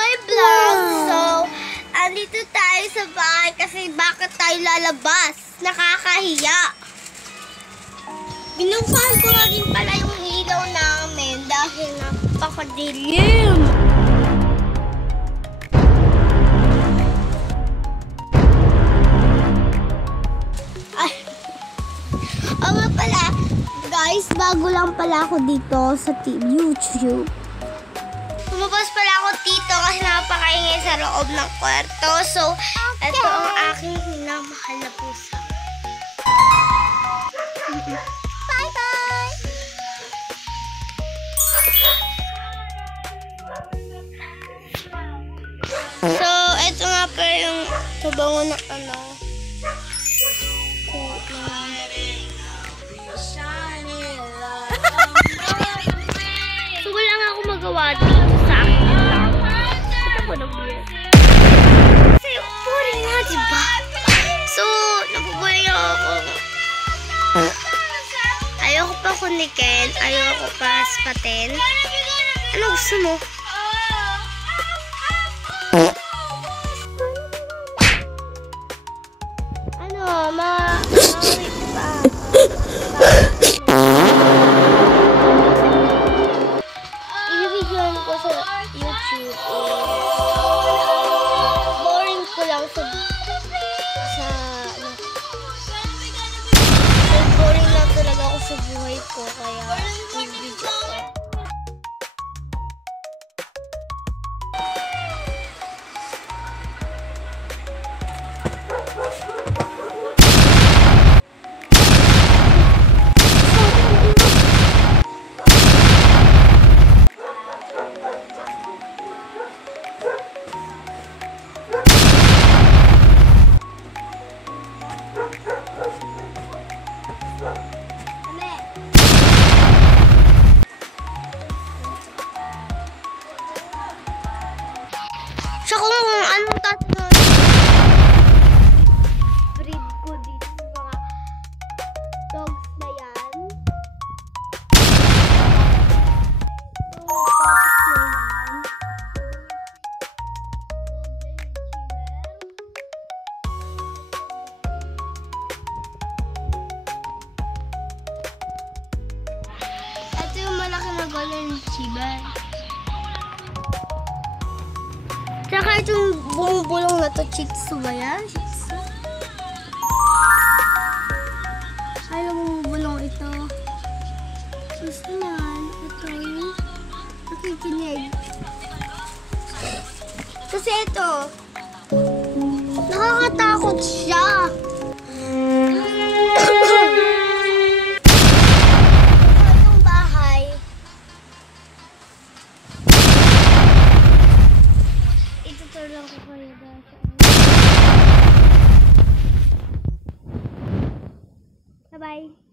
my vlog. So, andito tayo sa bahay kasi bakit tayo lalabas? Nakakahiya. Binuksan ko na din pala yung ilaw namin dahil napakadilim. Ay. O nga pala, guys, bago lang pala ako dito sa YouTube. Lumabas pala ako dito kasi napakaingay sa loob ng kwarto. So, ito ang aking minamahal na pusa. Bye-bye! So, ito nga pala yung sabango ng ano. So, wala nga ako magawa dito sa akin lang. Kita ko ng beer. Kasi, boring nga, diba? So, nabubuhay ako. Ayoko pa kunikin. Ayoko pa spatin. Ano gusto mo? Ano, mawit pa. I-video ko sa YouTube. Boring ko lang sa boring lang talaga ako sa buhay ko, kaya i-video ko. So kung anong tatanong breed ko dito sa mga dogs na yan. So, topic na yan. Ito yung malaki na golden retriever. Tsaka itong buong-bulong na to, Shih Tzu ba yan? Shih Tzu? Ay, buong-bulong ito. Gusto yan. Ito yung nakikinig. Kasi ito, nakakatakot siya. Itong bahay. Ito lang ko kayo dati. Bye-bye.